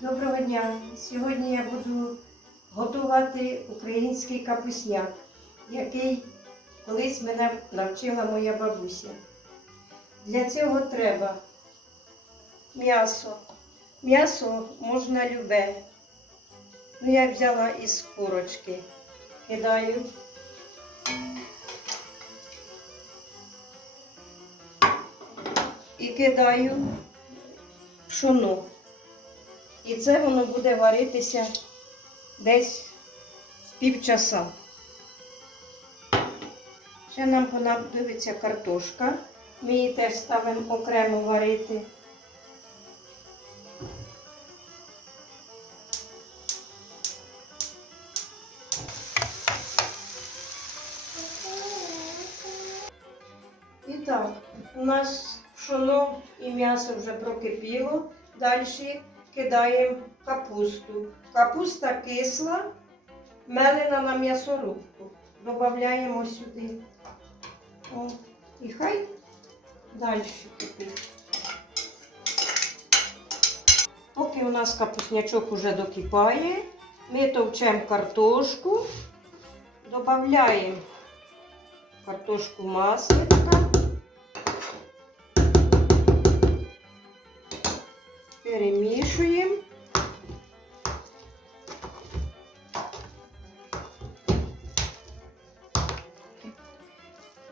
Доброго дня! Сьогодні я буду готувати український капусняк, який колись мене навчила моя бабуся. Для цього треба м'ясо. М'ясо можна любе. Ну, я взяла із курочки. Кидаю. І кидаю пшоно. І це воно буде варитися десь півчаса. Ще нам понадобиться картошка. Ми її теж ставимо окремо варити. І так, у нас пшоно і м'ясо вже прокипіло. Далі кидаємо капусту. Капуста кисла, мелена на м'ясорубку. Додаємо сюди. О, і хай далі кипить. Поки у нас капуснячок уже докипає, ми товчемо картошку, додаємо картошку масличка. Перемішуємо.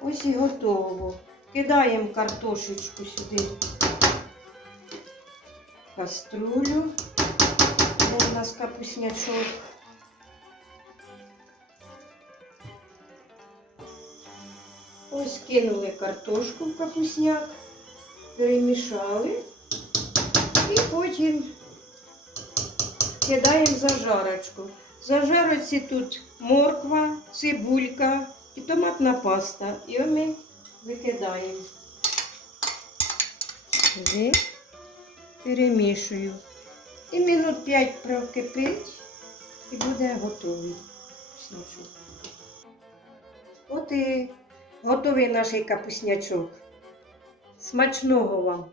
Ось і готово. Кидаємо картошечку сюди каструлю. Де у нас капуснячок. Ось кинули картошку в капусняк, перемішали. І потім кидаємо зажарочку. Зажарочці тут морква, цибулька і томатна паста. І ми викидаємо. Сюди перемішую. І минут 5 прокипить і буде готовий капуснячок. От і готовий наш капуснячок. Смачного вам!